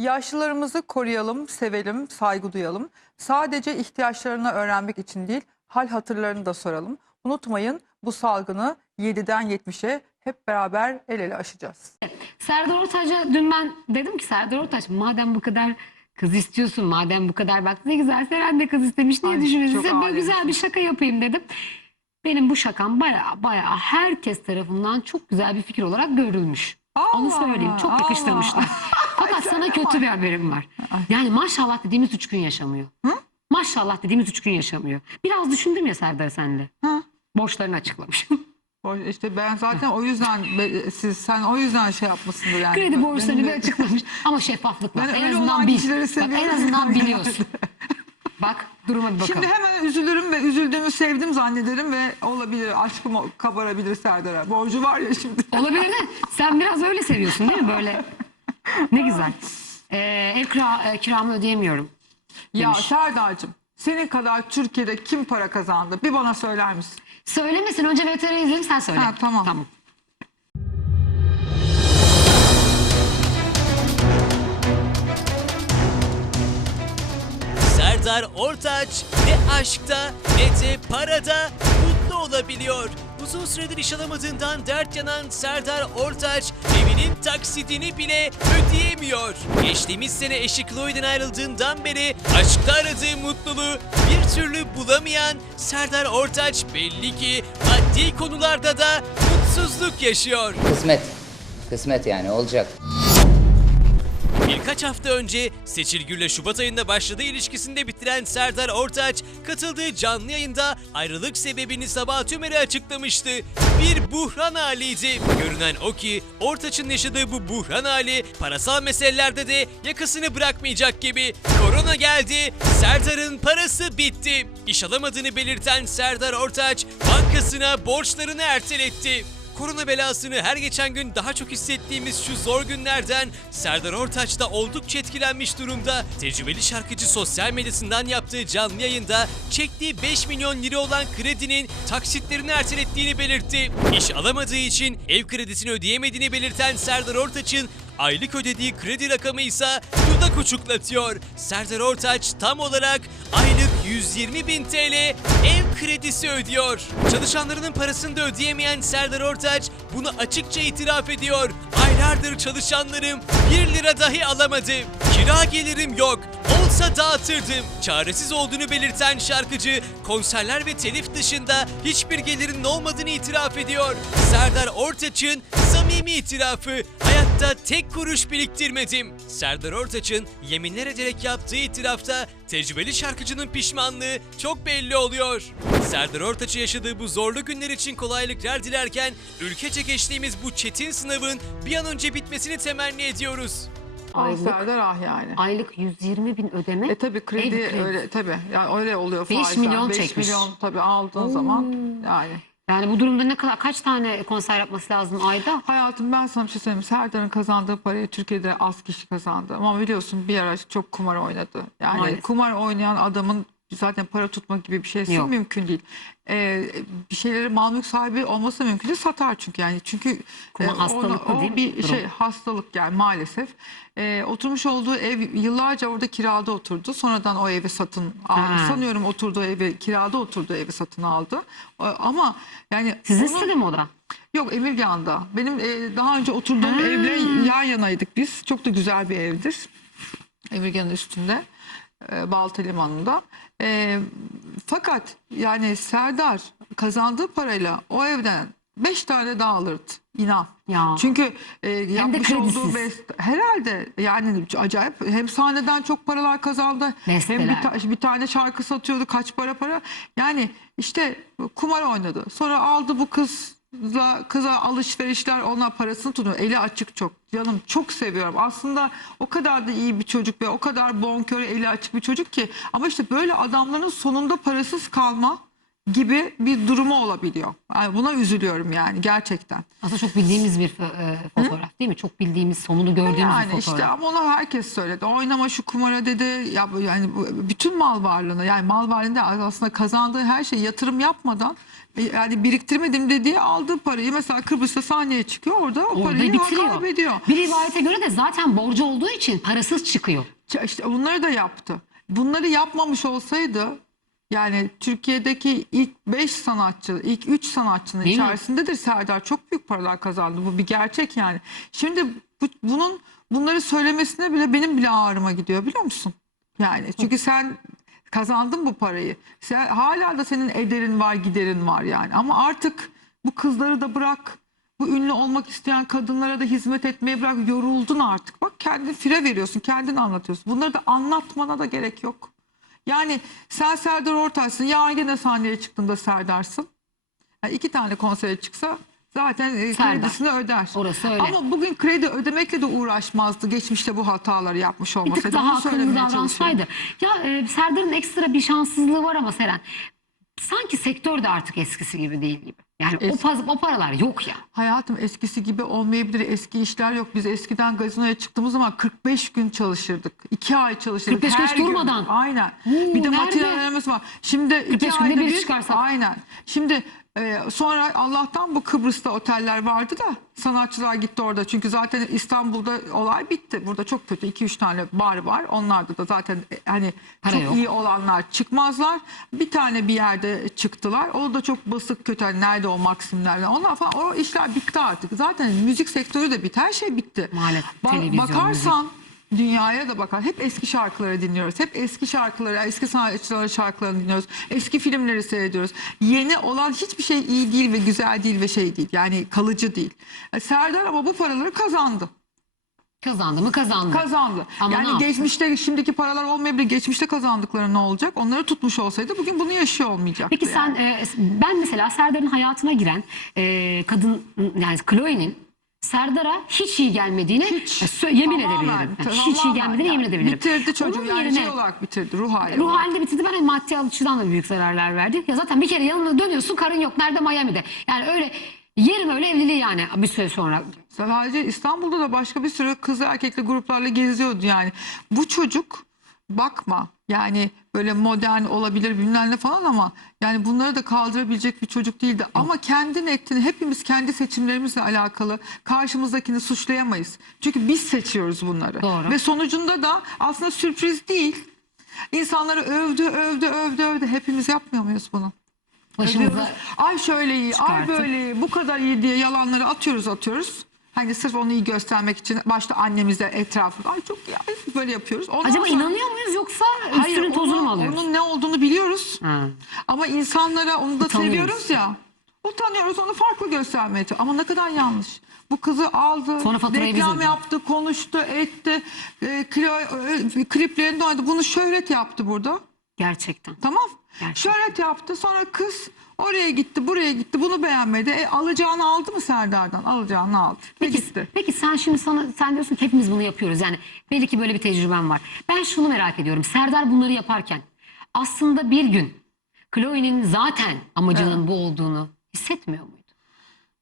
Yaşlılarımızı koruyalım, sevelim, saygı duyalım. Sadece ihtiyaçlarını öğrenmek için değil, hal hatırlarını da soralım. Unutmayın bu salgını 7'den 70'e hep beraber el ele aşacağız. Serdar Ortaç'a dün ben dedim ki Serdar Ortaç madem bu kadar kız istiyorsun madem bu kadar bak ne güzel Seren de kız istemiş niye çok Size böyle güzel bir şaka yapayım dedim. Benim bu şakam baya baya herkes tarafından çok güzel bir fikir olarak görülmüş. Onu Allah, söyleyeyim çok yakıştırmışlar. Sana kötü bir haberim var. Yani maşallah dediğimiz üç gün yaşamıyor. Maşallah dediğimiz üç gün yaşamıyor. Biraz düşündüm ya Serdar senle. Hı. Borçlarını açıklamış. O- İşte ben zaten o yüzden siz sen o yüzden şey yapmışsındır yani. Kredi borçlarını bir açıklamış. Ama şeffaflık var. Ben en öyle azından olan bil. kişileri Bak, seviyorum. en azından biliyorsun. Bak duruma bir bakalım. Şimdi hemen üzülürüm ve üzüldüğümü sevdim zannederim ve olabilir aşkım kabarabilir Serdar'a. Borcu var ya şimdi. Olabilir de sen biraz öyle seviyorsun değil mi böyle? Ne güzel. Ee, ev kira, e, kiramı ödeyemiyorum. Ya demiş. Serdar'cığım senin kadar Türkiye'de kim para kazandı? Bir bana söyler misin? Söylemesin önce VTR izleyelim sen söyle. Ha, tamam. Tamam. Serdar Ortaç ne aşkta ne de parada mutlu olabiliyor. Uzun süredir iş alamadığından dert yanan Serdar Ortaç evinin taksidini bile ödeyemiyor. Geçtiğimiz sene eşi Chloe'den ayrıldığından beri aşkta aradığı mutluluğu bir türlü bulamayan Serdar Ortaç belli ki maddi konularda da mutsuzluk yaşıyor. Kısmet. Kısmet yani olacak. Birkaç hafta önce Seçil Gür'le Şubat ayında başladığı ilişkisinde bitiren Serdar Ortaç katıldığı canlı yayında ayrılık sebebini Sabah Tümer'e açıklamıştı. Bir buhran haliydi. Görünen o ki Ortaç'ın yaşadığı bu buhran hali parasal meselelerde de yakasını bırakmayacak gibi. Korona geldi, Serdar'ın parası bitti. İş alamadığını belirten Serdar Ortaç bankasına borçlarını erteletti. Korona belasını her geçen gün daha çok hissettiğimiz şu zor günlerden Serdar Ortaç da oldukça etkilenmiş durumda. Tecrübeli şarkıcı sosyal medyasından yaptığı canlı yayında çektiği 5 milyon lira olan kredinin taksitlerini ertelettiğini belirtti. İş alamadığı için ev kredisini ödeyemediğini belirten Serdar Ortaç'ın aylık ödediği kredi rakamı ise dudak uçuklatıyor. Serdar Ortaç tam olarak aylık 120 bin TL ev kredisi ödüyor. Çalışanlarının parasını da ödeyemeyen Serdar Ortaç bunu açıkça itiraf ediyor. Aylardır çalışanlarım 1 lira dahi alamadı. Kira gelirim yok. Olsa dağıtırdım. Çaresiz olduğunu belirten şarkıcı konserler ve telif dışında hiçbir gelirinin olmadığını itiraf ediyor. Serdar Ortaç'ın samimi itirafı hayatta tek kuruş biriktirmedim. Serdar Ortaç'ın yeminler ederek yaptığı itirafta tecrübeli şarkıcının pişmanlığı çok belli oluyor. Serdar Ortaç'ı yaşadığı bu zorlu günler için kolaylıklar dilerken ülkece geçtiğimiz bu çetin sınavın bir an önce bitmesini temenni ediyoruz. Aylık. Serdar ah yani. Aylık 120 bin ödeme. E tabii kredi, Ev kredi. öyle tabii. Yani öyle oluyor Beş faizler. milyon Beş çekmiş. milyon tabii aldığın zaman yani. Yani bu durumda ne kadar kaç tane konser yapması lazım ayda? Hayatım ben sana bir şey söyleyeyim. Serdar'ın kazandığı parayı Türkiye'de az kişi kazandı. Ama biliyorsun bir ara çok kumar oynadı. Yani Maalesef. kumar oynayan adamın zaten para tutmak gibi bir Yok. mümkün değil. Ee, bir şeyleri mal mülk sahibi olması mümkün değil. Satar çünkü yani. Çünkü Kumar ona- hastalıklı o değil mi bir durum? şey hastalık yani maalesef. Ee, oturmuş olduğu ev yıllarca orada kirada oturdu. Sonradan o evi satın aldı. Ha. Sanıyorum oturduğu evi kirada oturduğu evi satın aldı. Ee, Ama yani Sizin onun- sitede mi o da? Yok Emirgan'da. Benim e, daha önce oturduğum Ha. evle yan yanaydık biz. Çok da güzel bir evdir. Emirgan'ın üstünde. E, Balta Limanı'nda. E, fakat yani Serdar kazandığı parayla o evden beş tane daha alırdı. İnan. Ya. Çünkü e, yapmış olduğu best herhalde yani acayip hem sahneden çok paralar kazandı hem Besteler. bir, ta- bir tane şarkı satıyordu kaç para para yani işte kumar oynadı sonra aldı bu kızla kıza alışverişler ona parasını tutuyor. Eli açık çok. Canım çok seviyorum. Aslında o kadar da iyi bir çocuk ve o kadar bonkör eli açık bir çocuk ki. Ama işte böyle adamların sonunda parasız kalma gibi bir durumu olabiliyor. Yani buna üzülüyorum yani gerçekten. Aslında çok bildiğimiz bir e, fotoğraf değil mi? Çok bildiğimiz sonunu gördüğümüz Yani bir fotoğraf. işte ama onu herkes söyledi. Oynama şu kumara dedi. Ya yani bütün mal varlığını yani mal varlığında aslında kazandığı her şeyi yatırım yapmadan e, yani biriktirmedim dediği aldığı parayı mesela Kıbrıs'ta sahneye çıkıyor orada o Orada parayı bitiriyor. kaybediyor. Bir rivayete göre de zaten borcu olduğu için parasız çıkıyor. İşte bunları da yaptı. Bunları yapmamış olsaydı yani Türkiye'deki ilk 5 sanatçı, ilk 3 sanatçının Değil mi? içerisindedir Serdar. Çok büyük paralar kazandı. Bu bir gerçek yani. Şimdi bu, bunun bunları söylemesine bile benim bile ağrıma gidiyor biliyor musun? Yani çünkü sen kazandın bu parayı. Sen, hala da senin ederin var, giderin var yani. Ama artık bu kızları da bırak. Bu ünlü olmak isteyen kadınlara da hizmet etmeye bırak. Yoruldun artık. Bak kendin fire veriyorsun, kendin anlatıyorsun. Bunları da anlatmana da gerek yok. Yani sen Serdar Ortaç'sın. Yarın gene sahneye çıktığında Serdar'sın. Yani iki tane konsere çıksa zaten e, Serdar. kredisini öder. Orası öyle. Ama bugün kredi ödemekle de uğraşmazdı. Geçmişte bu hataları yapmış Bir olmasaydı. tık Bunu daha akıllı davransaydı. Ya e, Serdar'ın ekstra bir şanssızlığı var ama Seren. Sanki sektör de artık eskisi gibi değil gibi. Yani o, Es- paz- o paralar yok ya. Hayatım eskisi gibi olmayabilir. Eski işler yok. Biz eskiden gazinoya çıktığımız zaman 45 gün çalışırdık. 2 ay çalışırdık. 45 gün Her gün. durmadan. Aynen. Oo, bir de nerede? materyallerimiz var. Şimdi 45 iki günde bir bir çıkarsak. Aynen. Şimdi e, sonra Allah'tan bu Kıbrıs'ta oteller vardı da sanatçılar gitti orada. Çünkü zaten İstanbul'da olay bitti. Burada çok kötü 2-3 tane bar var. Onlarda da zaten e, hani Para çok yok. iyi olanlar çıkmaz. Bir tane bir yerde çıktılar. O da çok basık kötü. Hani nerede o Maksimler'den. Onlar falan o işler bitti artık. Zaten müzik sektörü de bitti. Her şey bitti. Maalesef, Ba- bakarsan dünyaya da bakar. Hep eski şarkıları dinliyoruz. Hep eski şarkıları, eski sanatçıların şarkılarını dinliyoruz. Eski filmleri seyrediyoruz. Yeni olan hiçbir şey iyi değil ve güzel değil ve şey değil. Yani kalıcı değil. E, Serdar ama bu paraları kazandı. Kazandı mı kazandı. Kazandı. Ama yani geçmişte şimdiki paralar olmayabilir. Geçmişte kazandıkları ne olacak? Onları tutmuş olsaydı bugün bunu yaşıyor olmayacaktı. Peki sen yani. e, ben mesela Serdar'ın hayatına giren e, kadın yani Chloe'nin Serdar'a hiç iyi gelmediğini Hiç. e, yemin Tamamen, edebilirim. Yani hiç iyi gelmediğini yani. yemin edebilirim. Bitirdi çocuğu Onun yani yerine şey olarak bitirdi ruh hali ruh halinde bitirdi. Ben hani maddi açıdan da büyük zararlar verdi. Ya zaten bir kere yanına dönüyorsun karın yok. Nerede Miami'de. Yani öyle yerim öyle evliliği yani bir süre sonra. Sadece İstanbul'da da başka bir sürü kız erkekli gruplarla geziyordu yani. Bu çocuk bakma yani böyle modern olabilir bilmem ne falan ama yani bunları da kaldırabilecek bir çocuk değildi. Ama kendi ettiğini hepimiz kendi seçimlerimizle alakalı karşımızdakini suçlayamayız. Çünkü biz seçiyoruz bunları. Doğru. Ve sonucunda da aslında sürpriz değil. İnsanları övdü, övdü, övdü, övdü. Hepimiz yapmıyor muyuz bunu? Başımıza. Ay şöyle iyi, ay böyle iyi, bu kadar iyi diye yalanları atıyoruz atıyoruz. Hani sırf onu iyi göstermek için başta annemize etrafı ay çok ay böyle yapıyoruz. Ondan acaba sonra- inanıyor muyuz yoksa Hayır, üstünün tozunu onun- mu alıyoruz? Onun ne olduğunu biliyoruz. Ha. Ama insanlara onu da Utanıyoruz. seviyoruz ya. Utanıyoruz onu farklı göstermeye. Ama ne kadar yanlış. Bu kızı aldı, Sonra faturayı biz reklam ödüyoruz. yaptı, konuştu, etti. E, kilo, e, kliplerinde oynadı. Bunu şöhret yaptı burada. Gerçekten. Tamam. Gerçekten. Şöhret yaptı. Sonra kız oraya gitti, buraya gitti. Bunu beğenmedi. E, alacağını aldı mı Serdar'dan? Alacağını aldı. Ve Peki, gitti. peki sen şimdi sana sen diyorsun ki hepimiz bunu yapıyoruz. Yani belli ki böyle bir tecrüben var. Ben şunu merak ediyorum. Serdar bunları yaparken aslında bir gün Chloe'nin zaten amacının bu olduğunu hissetmiyor muydu?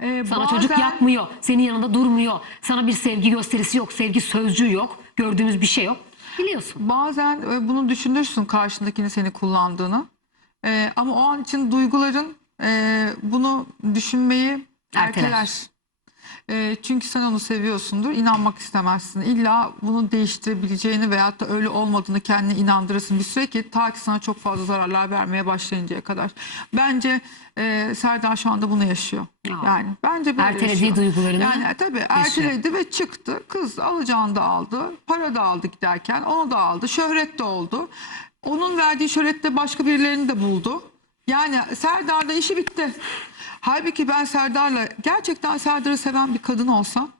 E, Sana bazen- çocuk yapmıyor, senin yanında durmuyor. Sana bir sevgi gösterisi yok, sevgi sözcüğü yok. Gördüğümüz bir şey yok. Biliyorsun. Bazen e, bunu düşünürsün karşındakinin seni kullandığını. E, ama o an için duyguların e, bunu düşünmeyi Erteler. erteler. E, çünkü sen onu seviyorsundur. inanmak istemezsin. İlla bunu değiştirebileceğini veyahut da öyle olmadığını kendine inandırırsın bir süre ki ta ki sana çok fazla zararlar vermeye başlayıncaya kadar. Bence e, Serdar şu anda bunu yaşıyor. Ya. Yani bence böyle Ertelediği yaşıyor. duygularını Yani e, tabii erteledi ve çıktı. Kız alacağını da aldı. Para da aldı giderken. Onu da aldı. Şöhret de oldu. Onun verdiği şöhrette başka birilerini de buldu. Yani Serdar'da işi bitti. Halbuki ben Serdar'la gerçekten Serdar'ı seven bir kadın olsam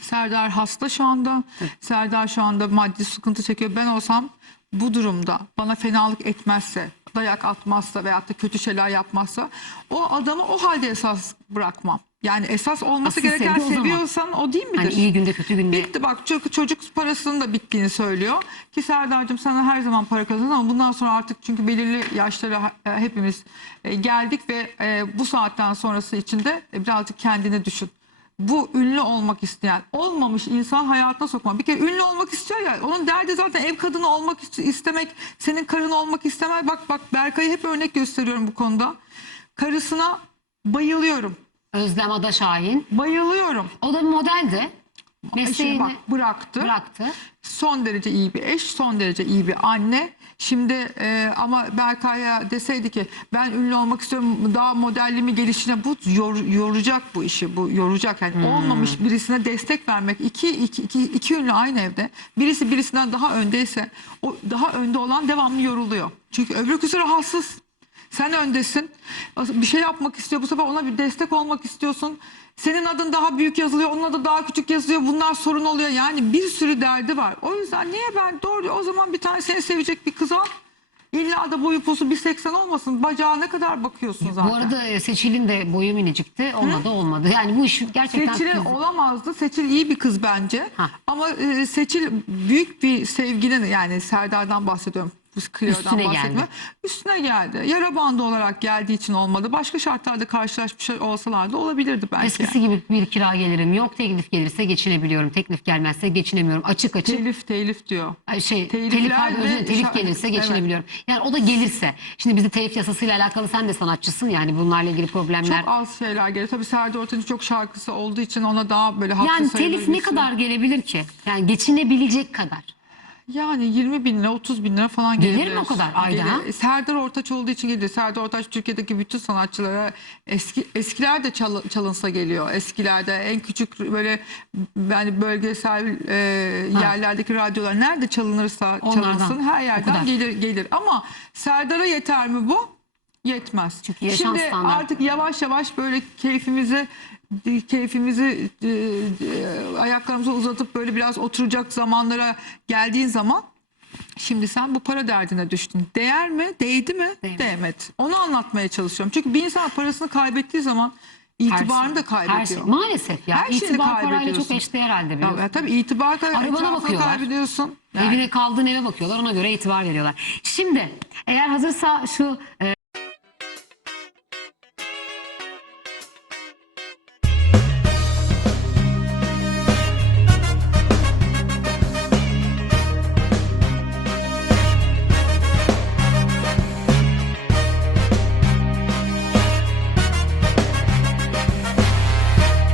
Serdar hasta şu anda. Serdar şu anda maddi sıkıntı çekiyor. Ben olsam bu durumda bana fenalık etmezse, dayak atmazsa veyahut da kötü şeyler yapmazsa o adamı o halde esas bırakmam. Yani esas olması Asıl gereken sevgi o zaman. seviyorsan o değil midir? Hani iyi günde kötü günde. Bitti bak çünkü çocuk parasının da bittiğini söylüyor. Ki Serdar'cığım sana her zaman para kazandın ama bundan sonra artık çünkü belirli yaşlara e, hepimiz e, geldik ve e, bu saatten sonrası içinde e, birazcık kendini düşün. Bu ünlü olmak isteyen, olmamış insan hayatına sokma. Bir kere ünlü olmak istiyor ya, onun derdi zaten ev kadını olmak ist- istemek, senin karın olmak istemek. Bak bak Berkay'ı hep örnek gösteriyorum bu konuda. Karısına bayılıyorum. Özlem Ada Şahin. Bayılıyorum. O da bir modeldi. Mesleğini bak bıraktı. bıraktı. son derece iyi bir eş, son derece iyi bir anne. Şimdi e, ama Berkay'a deseydi ki ben ünlü olmak istiyorum daha modelliğimi gelişine bu yor- yoracak bu işi bu yoracak yani olmamış birisine destek vermek iki, iki, iki, iki ünlü aynı evde birisi birisinden daha öndeyse o daha önde olan devamlı yoruluyor çünkü öbürküsü rahatsız sen öndesin. Bir şey yapmak istiyor. Bu sefer ona bir destek olmak istiyorsun. Senin adın daha büyük yazılıyor. Onun adı daha küçük yazılıyor. Bunlar sorun oluyor. Yani bir sürü derdi var. O yüzden niye ben doğru o zaman bir tane seni sevecek bir kız al. İlla da boyu posu 1.80 olmasın. Bacağı ne kadar bakıyorsun zaten. Bu arada e, Seçil'in de boyu minicikti. Ona da olmadı. Yani bu iş gerçekten Seçil'in kız- olamazdı. Seçil iyi bir kız bence. Ha. Ama e, Seçil büyük bir sevginin yani Serdar'dan bahsediyorum. Cleo'dan Üstüne bahsetme. geldi. Üstüne geldi. Yara bandı olarak geldiği için olmadı. Başka şartlarda karşılaşmış olsalardı olabilirdi belki. Eskisi gibi bir kira gelirim yok. Teklif gelirse geçinebiliyorum. Teklif gelmezse geçinemiyorum. Açık açık. Telif telif diyor. Ay Şey, Telifler telif, pardon, ve özür dilerim, telif şa- gelirse Evet. geçinebiliyorum. Yani o da gelirse. Şimdi bizde telif yasasıyla alakalı sen de sanatçısın yani bunlarla ilgili problemler. Çok az şeyler geliyor. Tabii Serdar Ortaç'ın çok şarkısı olduğu için ona daha böyle haklı yani sayılır telif ne kadar gelebilir ki? Yani geçinebilecek kadar. Yani 20 bin lira 30 bin lira falan Gelir mi gelebilir. o kadar ayda, Gelir. Serdar Ortaç olduğu için geliyor. Serdar Ortaç Türkiye'deki bütün sanatçılara eski eskiler de çal- çalınsa geliyor. Eskilerde en küçük böyle yani bölgesel e, yerlerdeki radyolar nerede çalınırsa Onlardan. çalınsın her O kadar. yerden gelir gelir. Ama Serdar'a yeter mi bu? Yetmez. Çünkü yaşam Şimdi standartı. artık yavaş yavaş böyle keyfimizi keyfimizi e, e, ayaklarımızı uzatıp böyle biraz oturacak zamanlara geldiğin zaman şimdi sen bu para derdine düştün. Değer mi? Değdi mi? Değmedi. Değmedi. Onu anlatmaya çalışıyorum. Çünkü bir insan parasını kaybettiği zaman itibarını da kaybediyor. Her şey. Maalesef ya. Her İtibar parayla çok eşdeğer halde biliyorsun. ya tabii itibar Arabana bakıyorlar. kaybediyorsun. Yani. Evine kaldığın eve bakıyorlar ona göre itibar veriyorlar. Şimdi eğer hazırsa şu e,